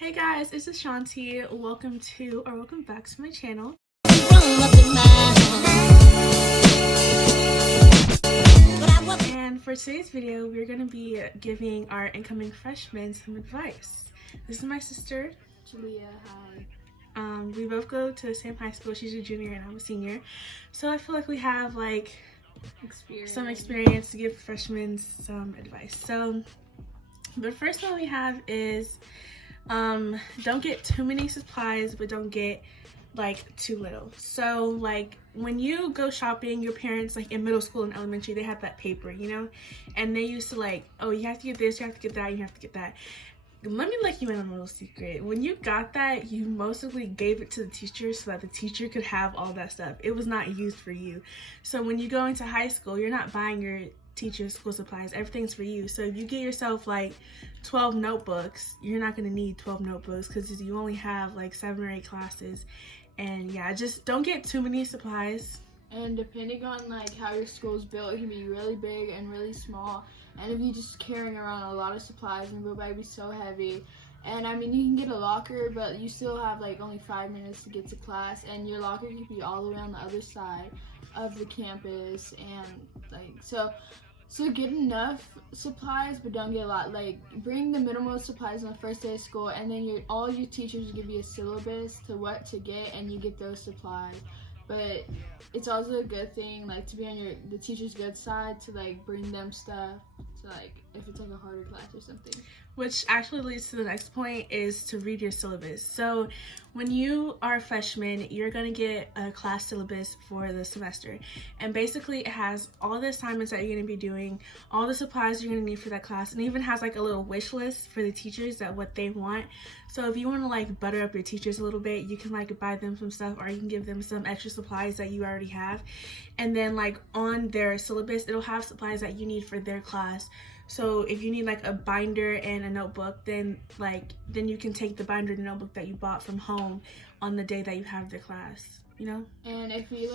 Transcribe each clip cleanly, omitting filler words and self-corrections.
Hey guys, it's Ashanti. Welcome back to my channel. And for today's video, we're going to be giving our incoming freshmen some advice. This is my sister, Julia. Hi. We both go to the same high school. She's a junior and I'm a senior. So I feel like we have some experience to give freshmen some advice. So the first one we have is don't get too many supplies, but don't get too little. So when you go shopping, your parents in middle school and elementary, they had that paper, and they used to oh, you have to get this, you have to get that, you have to get that. Let me let you in on a little secret. When you got that, you mostly gave it to the teacher so that the teacher could have all that stuff. It was not used for you. So when you go into high school, you're not buying your teacher's school supplies. Everything's for you. So if you get yourself 12 notebooks, you're not going to need 12 notebooks because you only have 7 or 8 classes. And yeah, just don't get too many supplies. And depending on how your school's built, it can be really big and really small. And if you're just carrying around a lot of supplies, and your bag be so heavy. And I mean, you can get a locker, but you still have only 5 minutes to get to class, and your locker can be all the way on the other side of the campus. And so get enough supplies, but don't get a lot. Bring the minimal supplies on the first day of school, and then all your teachers give you a syllabus to what to get, and you get those supplies. But it's also a good thing to be on the teacher's good side, to bring them stuff to if it's a harder class or something. Which actually leads to the next point, is to read your syllabus. So when you are a freshman, you're going to get a class syllabus for the semester. And basically it has all the assignments that you're going to be doing, all the supplies you're going to need for that class, and even has a little wish list for the teachers that what they want. So if you want to butter up your teachers a little bit, you can buy them some stuff, or you can give them some extra supplies that you already have. And then on their syllabus, it'll have supplies that you need for their class. So if you need a binder and a notebook, then you can take the binder and notebook that you bought from home on the day that you have their class, And if you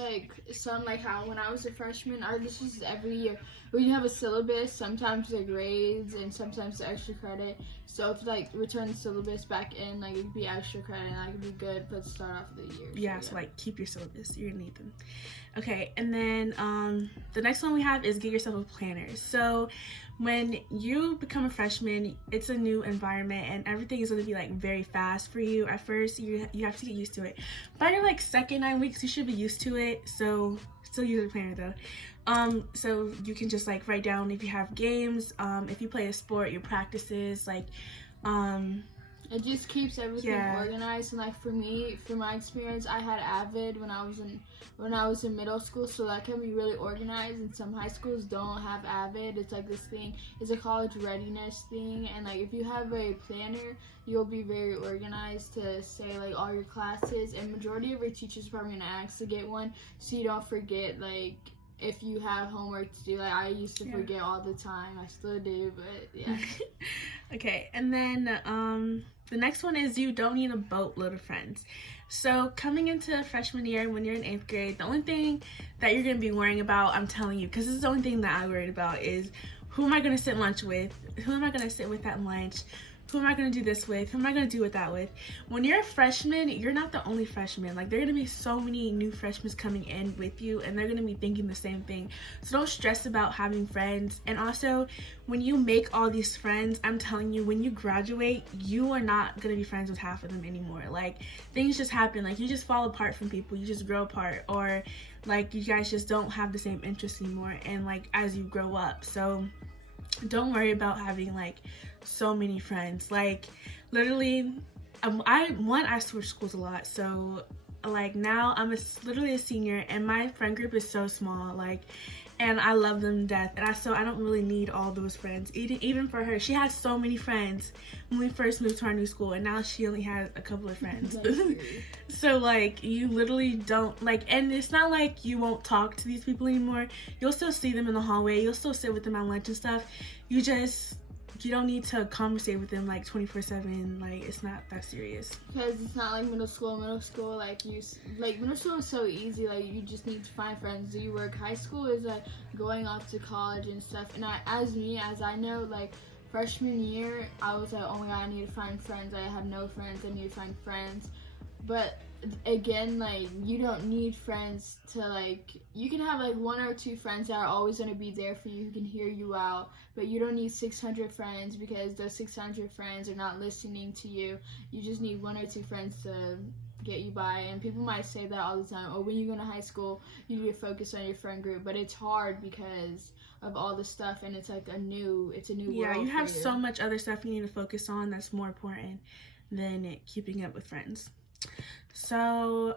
some how when I was a freshman, this was every year, we have a syllabus, sometimes the grades and sometimes the extra credit. So if return the syllabus back in, it could be extra credit, and that could be good for the start off of the year. Yeah, so keep your syllabus, you're gonna need them. Okay, and then the next one we have is get yourself a planner. So when you become a freshman, it's a new environment and everything is going to be very fast for you. At first you have to get used to it. By your second 9 weeks, you should be used to it. So still use a planner though. So you can just write down if you have games, if you play a sport, your practices, it just keeps everything organized. And for me, from my experience, I had Avid when I was in middle school, so that can be really organized. And some high schools don't have Avid. It's this thing, it's a college readiness thing, and if you have a planner, you'll be very organized to say all your classes. And majority of your teachers are probably gonna ask to get one, so you don't forget if you have homework to do. I used to forget all the time. I still do, but yeah. Okay, and then the next one is you don't need a boatload of friends. So coming into freshman year, when you're in 8th grade, the only thing that you're going to be worrying about, I'm telling you, because this is the only thing that I worried about, is who am I going to sit lunch with? Who am I going to sit with at lunch? Who am I going to do this with? Who am I going to do with that with? When you're a freshman, you're not the only freshman. There are going to be so many new freshmen coming in with you, and they're going to be thinking the same thing. So don't stress about having friends. And also, when you make all these friends, I'm telling you, when you graduate, you are not going to be friends with half of them anymore. Things just happen. You just fall apart from people. You just grow apart. Or, you guys just don't have the same interests anymore. And, as you grow up. So don't worry about having so many friends. Literally, I switch schools a lot, so now I'm literally a senior, and my friend group is so small, and I love them to death, and I don't really need all those friends. Even for her, she has so many friends when we first moved to our new school, and now she only has a couple of friends. So you literally don't and it's not you won't talk to these people anymore. You'll still see them in the hallway, you'll still sit with them at lunch and stuff. You don't need to conversate with them 24/7. It's not that serious. Because it's not middle school. Middle school, middle school is so easy. You just need to find friends, do your work. High school is going off to college and stuff. And as I know, freshman year, I was like, oh my god, I need to find friends. I have no friends. I need to find friends. But again, like, you don't need friends to, like, you can have like 1 or 2 friends that are always going to be there for you, who can hear you out, but you don't need 600 friends, because those 600 friends are not listening to you. You just need 1 or 2 friends to get you by. And people might say that all the time, oh, when you go to high school, you need to focus on your friend group, but it's hard because of all the stuff, and it's like a new world. You have so much other stuff you need to focus on that's more important than keeping up with friends. So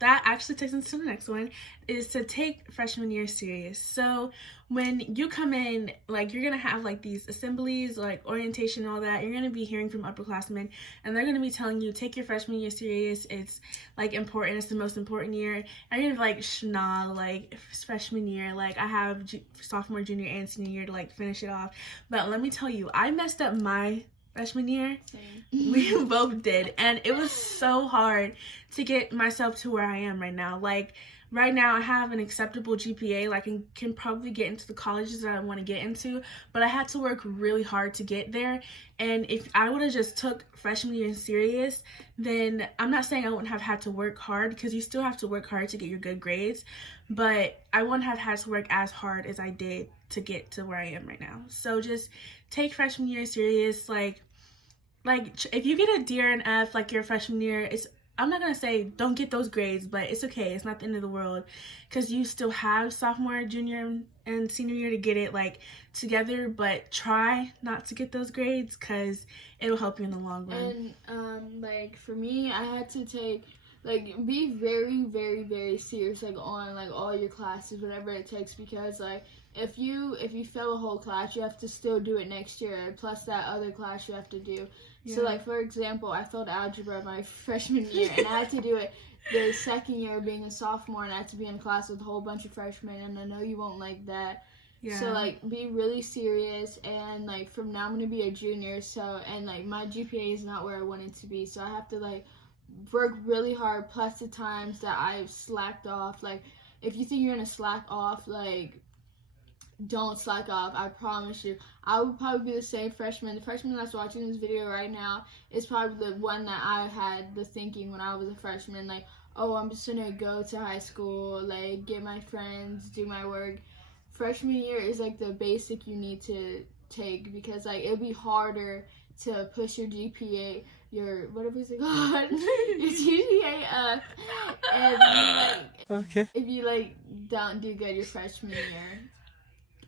that actually takes us to the next one, is to take freshman year serious. So when you come in, like, you're gonna have like these assemblies, like orientation and all that. You're gonna be hearing from upperclassmen, and they're gonna be telling you, take your freshman year serious. It's like important. It's the most important year. And you're gonna be like, nah, like freshman year, like I have sophomore, junior, and senior year to like finish it off. But let me tell you, I messed up my freshman year. Same. We both did, and it was so hard to get myself to where I am right now. Like, right now I have an acceptable GPA, like I can probably get into the colleges that I want to get into, but I had to work really hard to get there. And if I would have just took freshman year serious, then I'm not saying I wouldn't have had to work hard, because you still have to work hard to get your good grades, but I wouldn't have had to work as hard as I did to get to where I am right now. So just take freshman year serious. Like if you get a D or an F like your freshman year, I'm not gonna say don't get those grades, but it's okay. It's not the end of the world, because you still have sophomore, junior, and senior year to get it like together. But try not to get those grades, because it'll help you in the long run. And like for me, I had to take, like, be very, very, very serious, like on like all your classes, whatever it takes, because like if you fail a whole class, you have to still do it next year, plus that other class you have to do. Yeah. So like, for example, I failed algebra my freshman year, and I had to do it the second year being a sophomore, and I had to be in a class with a whole bunch of freshmen, and I know you won't like that. Yeah. So like, be really serious, and like from now I'm gonna be a junior, so, and like my GPA is not where I want it to be, so I have to like work really hard, plus the times that I've slacked off. Like, if you think you're gonna slack off, like, don't slack off. I promise you. I would probably be the same freshman. The freshman that's watching this video right now is probably the one that I had the thinking when I was a freshman, like, oh, I'm just gonna go to high school, like, get my friends, do my work. Freshman year is like the basic you need to take, because like it'll be harder to push your GPA, your, whatever it's called, your GPA up, and like, if you like don't do good your freshman year.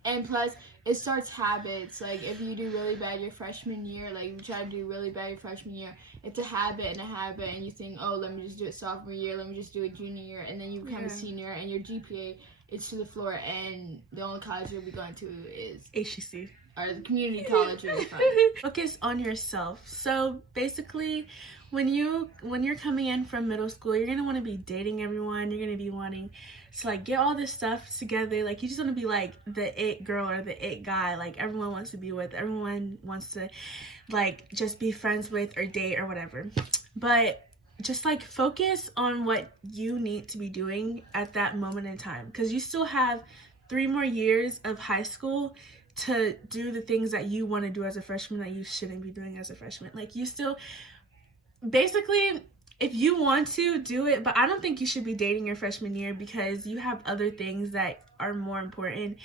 And plus, it starts habits. Like, if you do really bad your freshman year, like, you try to do really bad your freshman year, it's a habit, and you think, oh, let me just do it sophomore year, let me just do it junior year, and then you become a senior, and your GPA is to the floor, and the only college you'll be going to is HCC. Or the community college. Focus on yourself. So basically, when you're coming in from middle school, you're gonna want to be dating everyone. You're gonna be wanting to like get all this stuff together. Like, you just want to be like the it girl or the it guy. Like, everyone wants to be with. Everyone wants to like just be friends with or date or whatever. But just like focus on what you need to be doing at that moment in time, because you still have 3 more years of high school to do the things that you want to do as a freshman that you shouldn't be doing as a freshman. Like, you still, basically, if you want to, do it, but I don't think you should be dating your freshman year, because you have other things that are more important.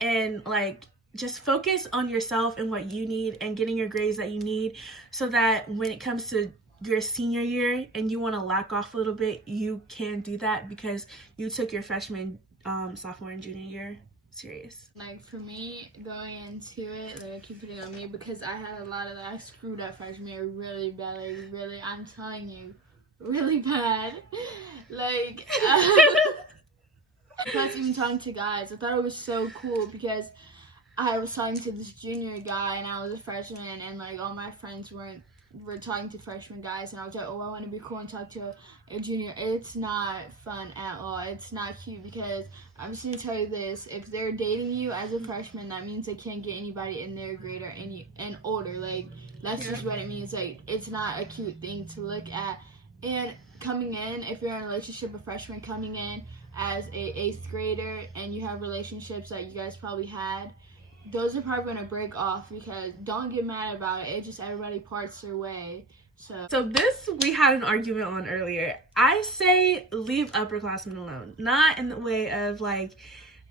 And like, just focus on yourself and what you need, and getting your grades that you need, so that when it comes to your senior year and you want to lack off a little bit, you can do that, because you took your freshman, sophomore, and junior year serious. Like, for me, going into it, like, I keep putting on me, because I had a lot of that. I screwed up freshman year really bad, like, really, I'm telling you, really bad. Like, plus even talking to guys, I thought it was so cool, because I was talking to this junior guy, and I was a freshman, and like all my friends were talking to freshman guys, and I was like, oh, I want to be cool and talk to a junior. It's not fun at all. It's not cute, because I'm just going to tell you this. If they're dating you as a freshman, that means they can't get anybody in their grade or and older. Like, that's just what it means. Like, it's not a cute thing to look at. And coming in, if you're in a relationship with a freshman, coming in as a 8th grader, and you have relationships that you guys probably had, those are probably going to break off, because don't get mad about it. It just, everybody parts their way. So this we had an argument on earlier. I say leave upperclassmen alone. Not in the way of like,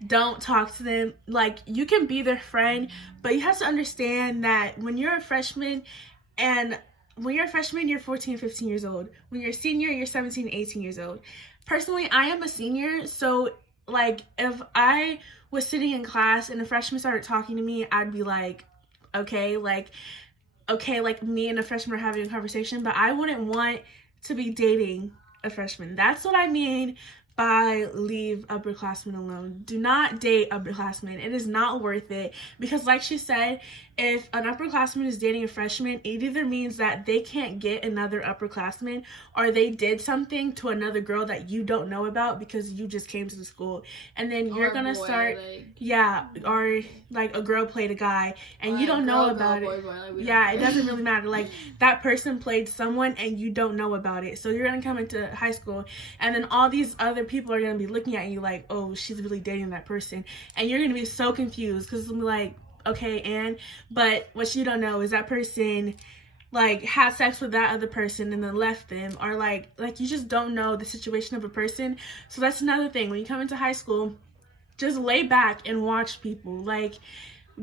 don't talk to them. Like, you can be their friend, but you have to understand that when you're a freshman, and when you're a freshman, you're 14, 15 years old. When you're a senior, you're 17, 18 years old. Personally, I am a senior, so like if I was sitting in class and a freshman started talking to me, I'd be like, okay, like me and a freshman are having a conversation, but I wouldn't want to be dating a freshman. That's what I mean by leave upperclassmen alone. Do not date upperclassmen. It is not worth it, because like she said, if an upperclassman is dating a freshman, it either means that they can't get another upperclassman, or they did something to another girl that you don't know about because you just came to the school, and then you're gonna start, or like a girl played a guy and you don't know about it. It doesn't really matter. Like, that person played someone and you don't know about it. So you're gonna come into high school, and then all these other people are gonna be looking at you like, oh, she's really dating that person, and you're gonna be so confused, because it's gonna be like, okay, but what you don't know is that person like had sex with that other person and then left them, or like you just don't know the situation of a person. So that's another thing. When you come into high school, just lay back and watch people. Like,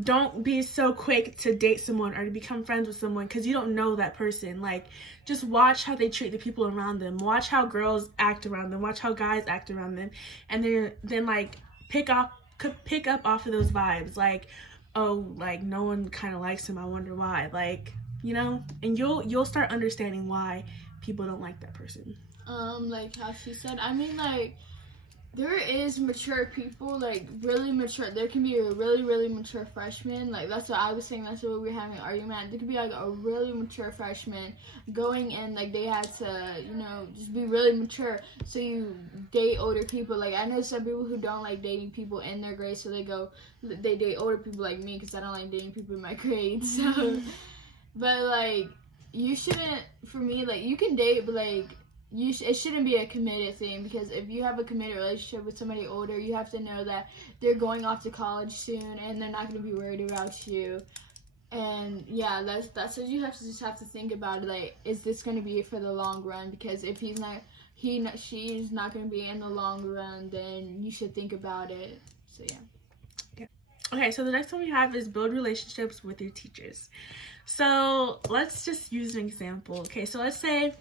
don't be so quick to date someone or to become friends with someone, because you don't know that person. Like, just watch how they treat the people around them. Watch how girls act around them. Watch how guys act around them, and then like pick up off of those vibes. Like, oh, like no one kind of likes him, I wonder why. Like, you know, and you'll start understanding why people don't like that person. Like how she said, I mean, like, there is mature people, like really mature. There can be a really, really mature freshman. Like, that's what I was saying. That's what we were having an argument. There could be like a really mature freshman going in, like they had to, you know, just be really mature. So you date older people. Like, I know some people who don't like dating people in their grade, so they date older people like me, because I don't like dating people in my grade. So, but like, you shouldn't. For me, like, you can date, but like, it shouldn't be a committed thing, because if you have a committed relationship with somebody older, you have to know that they're going off to college soon and they're not going to be worried about you. And yeah, that's what you have to think about. Like, is this going to be for the long run? Because if she's not going to be in the long run, then you should think about it. So yeah. Okay, so the next one we have is build relationships with your teachers. So let's just use an example. Okay, so let's say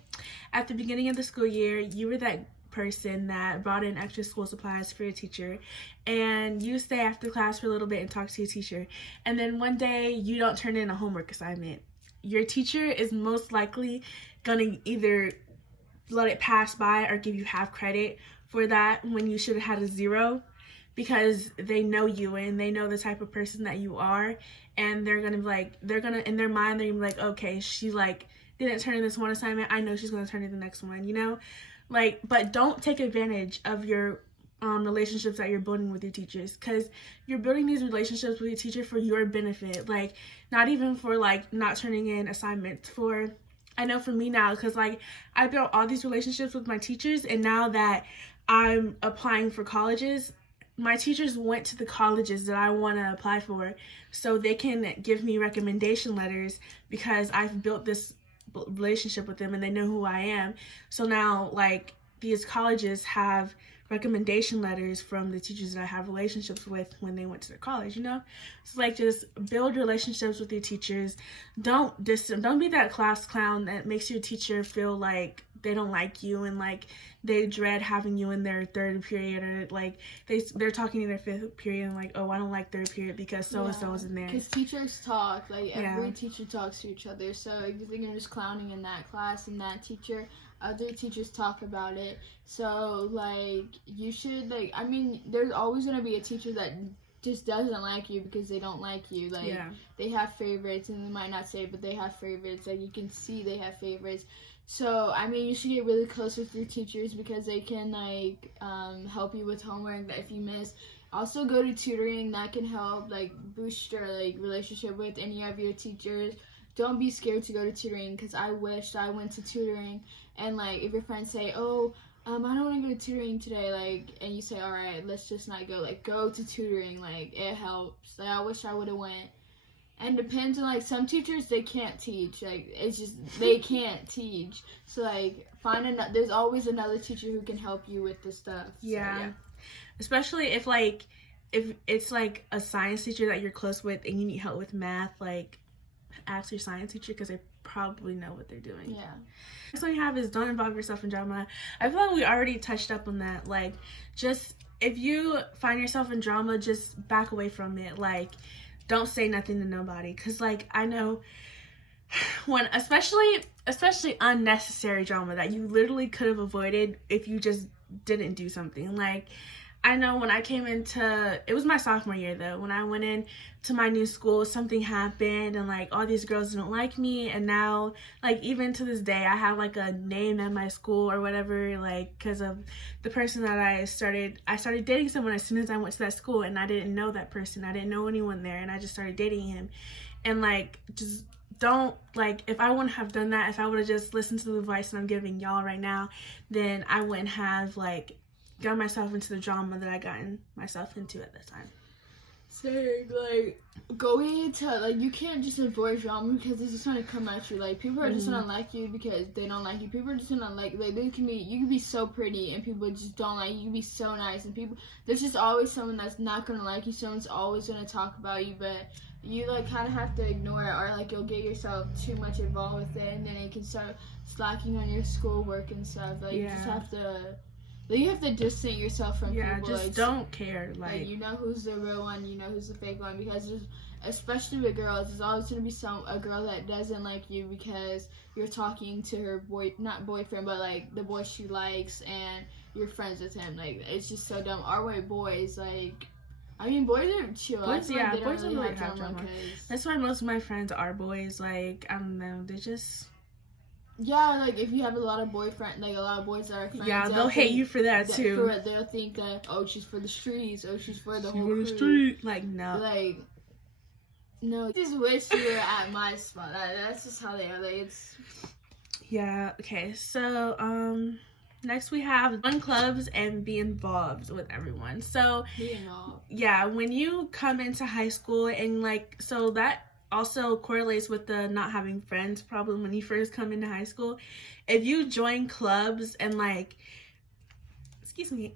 at the beginning of the school year, you were that person that brought in extra school supplies for your teacher, and you stay after class for a little bit and talk to your teacher, and then one day you don't turn in a homework assignment. Your teacher is most likely gonna either let it pass by or give you half credit for that when you should have had a 0, because they know you and they know the type of person that you are, and they're gonna be like, in their mind, they're gonna be like, okay, she like didn't turn in this one assignment, I know she's gonna turn in the next one, you know? Like, but don't take advantage of your relationships that you're building with your teachers, because you're building these relationships with your teacher for your benefit. Like, not even for like not turning in assignments. I know for me now, because like I built all these relationships with my teachers, and now that I'm applying for colleges, my teachers went to the colleges that I want to apply for, so they can give me recommendation letters, because I've built this relationship with them and they know who I am. So now, like, these colleges have recommendation letters from the teachers that I have relationships with when they went to their college, you know? So like, just build relationships with your teachers. Don't be that class clown that makes your teacher feel like they don't like you and like they dread having you in their third period, or like they're talking in their fifth period and like, oh, I don't like third period because so and so is in there. Because teachers talk, like every teacher talks to each other. So if you think you're just clowning in that class and that teacher, other teachers talk about it. So like, you should, like, I mean, there's always gonna be a teacher that just doesn't like you because they don't like you. Like, they have favorites, and they might not say it, but they have favorites. Like, you can see they have favorites. So, I mean, you should get really close with your teachers, because they can, like, help you with homework that if you miss. Also, go to tutoring. That can help, like, boost your, like, relationship with any of your teachers. Don't be scared to go to tutoring, because I wished I went to tutoring. And, like, if your friends say, oh, I don't want to go to tutoring today, like, and you say, all right, let's just not go, like, go to tutoring, like, it helps. Like, I wish I would have went. And depends on, like, some teachers, they can't teach, like, it's just, they can't teach. So, like, there's always another teacher who can help you with this stuff. Yeah. So, yeah. Especially if it's, like, a science teacher that you're close with and you need help with math, like, ask your science teacher because they probably know what they're doing. Yeah. Next one you have is don't involve yourself in drama. I feel like we already touched up on that. Like, just if you find yourself in drama, just back away from it. Like, don't say nothing to nobody. Because, like, I know when, especially unnecessary drama that you literally could have avoided if you just didn't do something. Like, I know when I came into, it was my sophomore year though, when I went in to my new school, something happened and like all these girls didn't like me, and now like even to this day I have like a name at my school or whatever, like because of the person that I started dating someone as soon as I went to that school, and I didn't know that person, I didn't know anyone there, and I just started dating him. And like, just don't, like, if I wouldn't have done that, if I would have just listened to the advice that I'm giving y'all right now, then I wouldn't have like got myself into the drama that I gotten myself into at that time. So, like, going into, like, you can't just avoid drama because it's just gonna come at you. Like, people are just gonna like you because they don't like you. People are just gonna like you can be so pretty and people just don't like you. You can be so nice and there's just always someone that's not gonna like you. Someone's always gonna talk about you, but you, like, kind of have to ignore it, or, like, you'll get yourself too much involved with it, and then it can start slacking on your schoolwork and stuff. Like, you just have to... Like, you have to distance yourself from people. Yeah, just like, don't care. Like, you know who's the real one, you know who's the fake one. Because especially with girls, there's always going to be a girl that doesn't like you because you're talking to her not boyfriend, but like the boy she likes, and you're friends with him. Like, it's just so dumb. Our way boys, like, I mean, boys are chill. Boys, they boys don't don't really have drama. That's why most of my friends are boys. Like, I don't know, they just... Yeah, like, if you have a lot of boys that are friends, yeah, they'll hate you for that too. They'll think that, oh, she's for the streets, oh, she's for the whole crew. Street. Like, no. Like, no, just wish you were at my spot. That's just how they are. Like, it's... Yeah, okay, so, next we have join clubs and be involved with everyone. So, yeah, when you come into high school and, like, so that also correlates with the not having friends problem when you first come into high school. If you join clubs and like,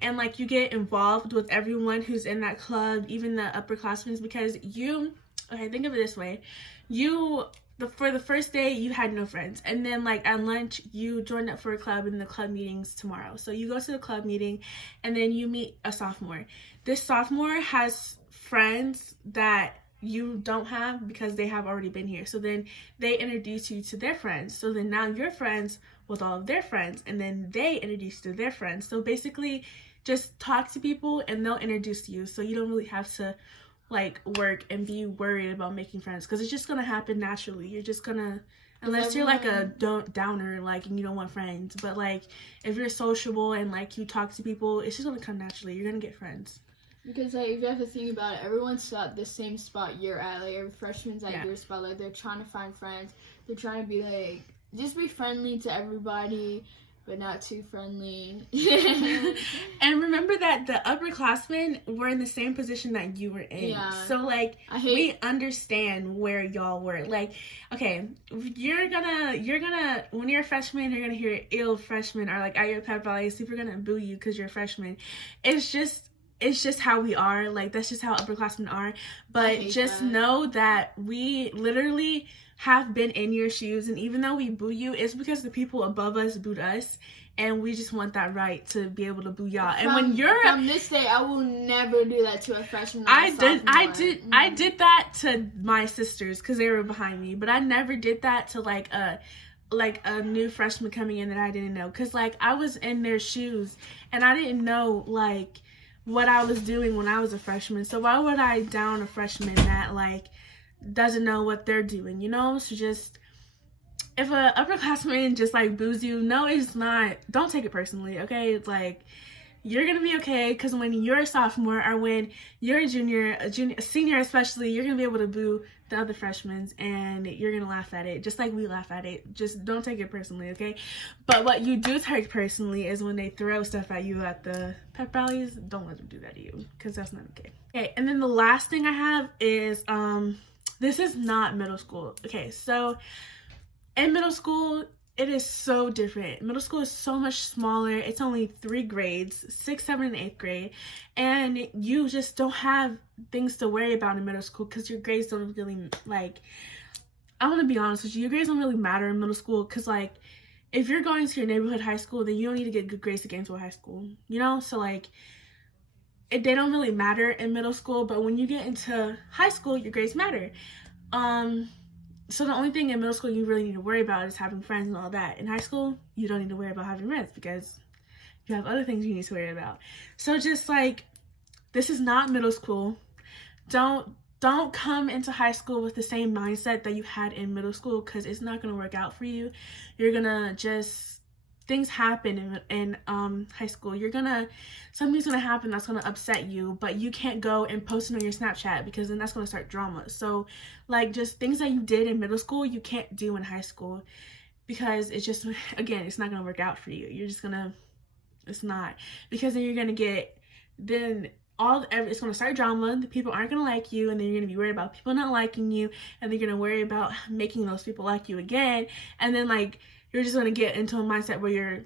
and like you get involved with everyone who's in that club, even the upperclassmen, because okay, think of it this way, for the first day you had no friends, and then like at lunch you joined up for a club and the club meeting's tomorrow. So you go to the club meeting and then you meet a sophomore. This sophomore has friends that you don't have because they have already been here. So then they introduce you to their friends. So then now you're friends with all of their friends, and then they introduce you to their friends. So basically just talk to people and they'll introduce you. So you don't really have to like work and be worried about making friends, because it's just gonna happen naturally. You're just gonna, unless you're like a downer, like, and you don't want friends. But like if you're sociable and like you talk to people, it's just gonna come naturally. You're gonna get friends. Because, like, if you have to think about it, everyone's at the same spot you're at. Like, every freshman's at your spot. Like, they're trying to find friends. They're trying to be, like, just be friendly to everybody, but not too friendly. And remember that the upperclassmen were in the same position that you were in. Yeah. So, like, we understand where y'all were. Like, okay, you're gonna, when you're a freshman, you're gonna hear ill freshman, or, like, at your pep rally, people are gonna boo you because you're a freshman. It's just how we are. Like, that's just how upperclassmen are. But just know that we literally have been in your shoes, and even though we boo you, it's because the people above us booed us, and we just want that right to be able to boo y'all. And when you're from this day, I will never do that to a freshman. I did that to my sisters because they were behind me, but I never did that to like a new freshman coming in that I didn't know, because like I was in their shoes and I didn't know like what I was doing when I was a freshman. So why would I down a freshman that like doesn't know what they're doing, you know? So just, if a upperclassman just like boos you, no, it's not, don't take it personally, okay? Like, you're gonna be okay, because when you're a sophomore or when you're a senior especially, you're gonna be able to boo the other freshmen, and you're gonna laugh at it just like we laugh at it. Just don't take it personally, okay? But what you do take personally is when they throw stuff at you at the pep rallies. Don't let them do that to you, because that's not okay. Okay, and then the last thing I have is this is not middle school. Okay, so in middle school, it is so different. Middle school is so much smaller. It's only 3 grades, 6th, 7th, and 8th grade. And you just don't have things to worry about in middle school because your grades don't really, like, I want to be honest with you, your grades don't really matter in middle school because, like, if you're going to your neighborhood high school, then you don't need to get good grades to get into a high school, you know? So, like, they don't really matter in middle school, but when you get into high school, your grades matter. So the only thing in middle school you really need to worry about is having friends and all that. In high school, you don't need to worry about having friends because you have other things you need to worry about. So just like, this is not middle school. Don't come into high school with the same mindset that you had in middle school, because it's not going to work out for you. You're going to just, things happen in high school. Something's gonna happen that's gonna upset you, but you can't go and post it on your Snapchat because then that's gonna start drama. So, like, just things that you did in middle school, you can't do in high school because it's just, again, it's not gonna work out for you. It's not, because then you're gonna get, it's gonna start drama. The people aren't gonna like you, and then you're gonna be worried about people not liking you, and then you're gonna worry about making those people like you again, and then, like, you're just gonna get into a mindset where you're,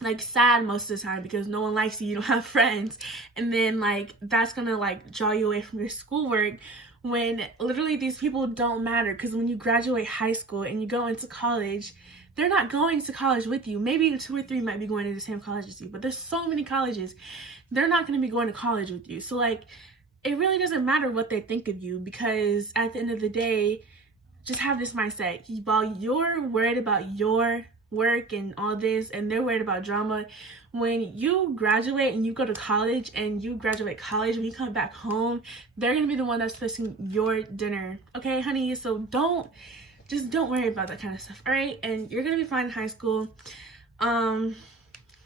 like, sad most of the time because no one likes you don't have friends, and then, like, that's gonna, like, draw you away from your schoolwork when literally these people don't matter. Because when you graduate high school and you go into college, they're not going to college with you. Maybe 2 or 3 might be going to the same college as you, but there's so many colleges, they're not going to be going to college with you. So, like, it really doesn't matter what they think of you, because at the end of the day, just have this mindset. While you're worried about your work and all this, and they're worried about drama, when you graduate and you go to college and you graduate college, when you come back home, they're gonna be the one that's fixing your dinner, okay, honey? So don't worry about that kind of stuff, all right? And you're gonna be fine in high school.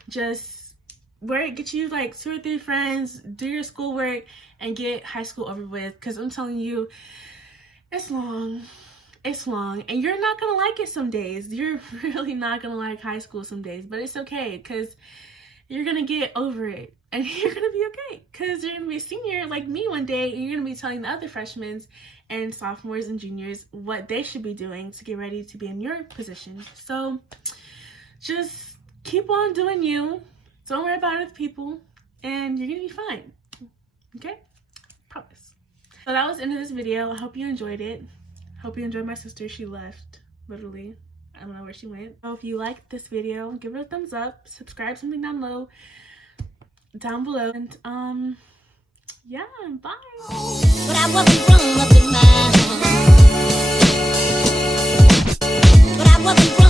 Just get you like 2 or 3 friends, do your schoolwork, and get high school over with, because I'm telling you, it's long, and you're not gonna like it some days. You're really not gonna like high school some days, but it's okay, because you're gonna get over it, and you're gonna be okay, because you're gonna be a senior like me one day, and you're gonna be telling the other freshmen and sophomores and juniors what they should be doing to get ready to be in your position. So just keep on doing you. Don't worry about other people, and you're gonna be fine, okay? Promise. So that was the end of this video. I hope you enjoyed it. Hope you enjoyed my sister. She left, literally. I don't know where she went. So if you liked this video, give it a thumbs up, subscribe, something down below, and yeah, bye. But I wasn't wrong up in my heart. But I wasn't